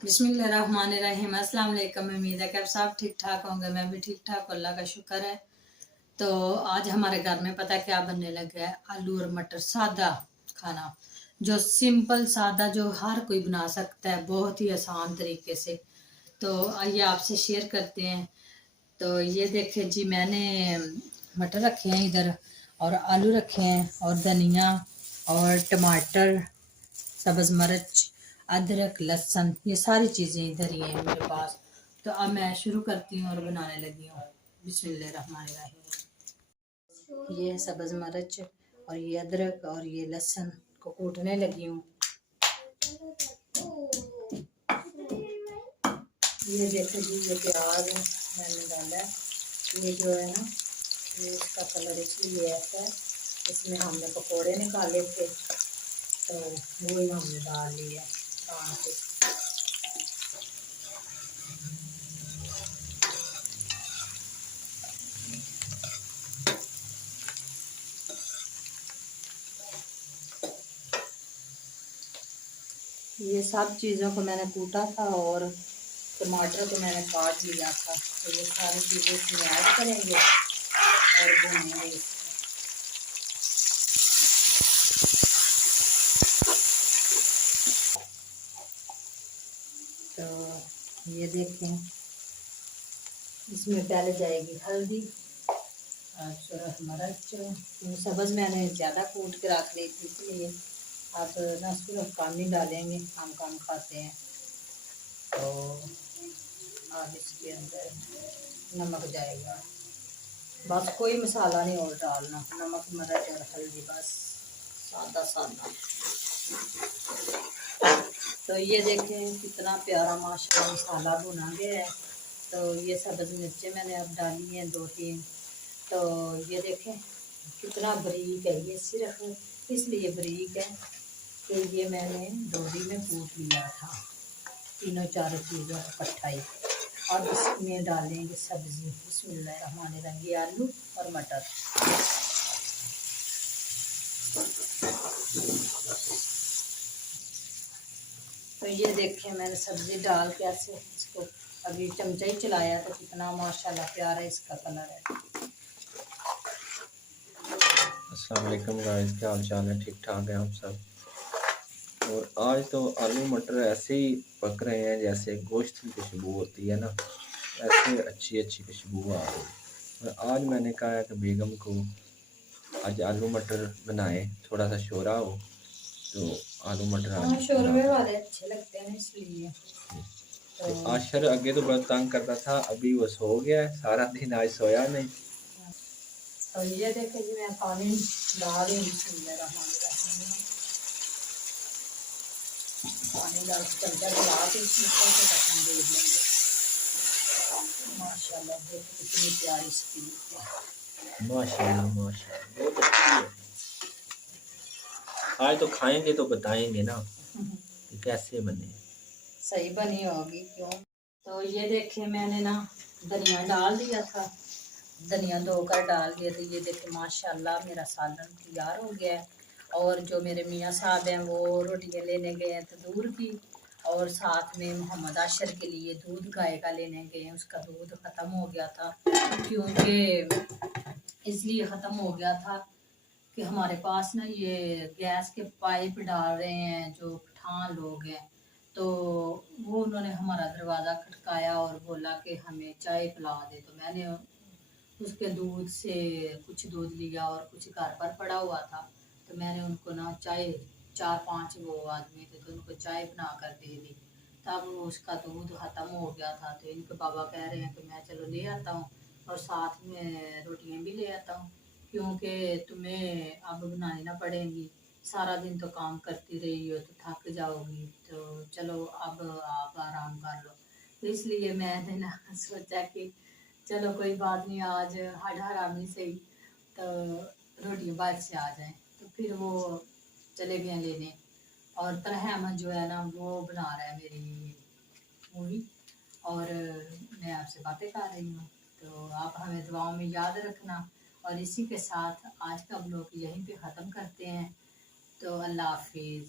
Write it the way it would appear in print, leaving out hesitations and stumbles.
बिस्मिल्लाहिर्रहमानिर्रहीम। अस्सलाम वालेकुम। उम्मीद है कि आप सब ठीक ठाक होंगे। मैं भी ठीक ठाक, अल्लाह का शुक्र है। तो आज हमारे घर में पता है क्या बनने लगा है? आलू और मटर, सादा खाना, जो सिंपल सादा, जो हर कोई बना सकता है बहुत ही आसान तरीके से। तो आइए आपसे शेयर करते हैं। तो ये देखें जी, मैंने मटर रखे हैं इधर, और आलू रखे हैं, और धनिया और टमाटर, सब्ज़ मिर्च, अदरक, लहसुन, ये सारी चीज़ें इधर ही हैं मेरे पास। तो अब मैं शुरू करती हूँ और बनाने लगी हूँ। बिस्मिल्लाहिर्रहमानिर्रहीम। ये है सब्ज़ मिर्च और ये अदरक और ये लहसुन को कूटने लगी हूँ। ये देखो जी, ये प्याज मैंने डाला है। ये जो है ना, ये इसका कलर इसलिए ऐसा है, इसमें हमने पकौड़े निकाले थे तो वही हमने डाल लिया कान से। ये सब चीज़ों को मैंने कूटा था और टमाटर को मैंने काट लिया था। तो ये सारी चीज़ें इसमें ऐड करेंगे और भूनेंगे इसको। तो ये देखें, इसमें पहले जाएगी हल्दी और सुरख मिर्च। सब्ज़ मैंने ज़्यादा कूट के रख ली थी, इसलिए आप ना सुरख कम ही डालेंगे, हम कम खाते हैं। तो अब इसके अंदर नमक जाएगा, बस कोई मसाला नहीं और डालना, नमक मिर्च और हल्दी, बस सादा सादा। तो ये देखें कितना प्यारा माशाल्लाह मसाला भुना गया है। तो ये सब्ज़ मिर्चें मैंने अब डाली हैं 2-3। तो ये देखें कितना बारीक है, ये सिर्फ इसलिए बारीक है कि ये मैंने दोरी में कूट लिया था, तीनों चारों चीज़ों को इकट्ठा ही। अब इसमें डालेंगे सब्ज़ी। बिस्मिल्लाहिर्रहमानिर्रहीम। ये आलू और मटर। तो ये देखें मैंने सब्ज़ी डाल के ऐसे इसको अभी चमचा ही चलाया तो कितना माशाल्लाह प्यारा इसका कलर है। अस्सलाम वालेकुम गाइस, क्या हाल चाल है? ठीक ठाक है आप सब। और आज तो आलू मटर ऐसे ही पक रहे हैं जैसे गोश्त की खुशबू होती है ना, ऐसे अच्छी खुशबू आ रही है। और आज मैंने कहा है कि बेगम को आज आलू मटर बनाए, थोड़ा सा शोरा हो तो आलू मटर आज शोरबे वाले अच्छे लगते हैं इसलिए। तो आशर आगे तो बड़ा तंग करता था, अभी वो सो गया है, सारा दिन आज सोया नहीं। तो ये देखे जी, मैं पानी डाल रही हूँ। पानी डाल के चमचा चला के इसमें कैसे ढक्कन दे देंगे। माशाल्लाह देखो कितनी प्यारी स्पीड है। माशाल्लाह माशाल्लाह, बहुत अच्छी है। आज तो खाएंगे तो बताएंगे ना कि कैसे बने। सही बनी होगी क्यों। तो ये देखे मैंने ना धनिया डाल दिया था, धनिया धोकर डाल दिया। तो ये देखे माशाल्लाह मेरा सालन तैयार हो गया है। और जो मेरे मियाँ साहब हैं वो रोटियाँ लेने गए हैं तंदूर की, और साथ में मोहम्मद आशर के लिए दूध गाय का लेने गए हैं। उसका दूध ख़त्म हो गया था, क्योंकि इसलिए ख़त्म हो गया था कि हमारे पास ना ये गैस के पाइप डाल रहे हैं जो पठान लोग हैं। तो वो उन्होंने हमारा दरवाज़ा खटकाया और बोला कि हमें चाय पिला दे। तो मैंने उसके दूध से कुछ दूध लिया और कुछ घर पर पड़ा हुआ था। तो मैंने उनको ना चाय, 4-5 वो आदमी थे तो उनको चाय बना कर दे दी। तब उसका दूध ख़त्म हो गया था। तो इनके बाबा कह रहे हैं कि मैं चलो ले आता हूँ और साथ में रोटियाँ भी ले आता हूँ, क्योंकि तुम्हें अब बनानी ना पड़ेंगी, सारा दिन तो काम करती रही हो तो थक जाओगी, तो चलो अब आप आराम कर लो। तो इसलिए मैंने ना सोचा कि चलो कोई बात नहीं, आज हरामी से ही तो रोटियाँ बाहर से आ जाएं। तो फिर वो चले गए लेने, और तरह अहमद जो है ना वो बना रहा है मेरी मूवी, और मैं आपसे बातें कर रही हूँ। तो आप हमें दुआओं में याद रखना। और इसी के साथ आज का ब्लॉग यहीं पे ख़त्म करते हैं। तो अल्लाह हाफिज़।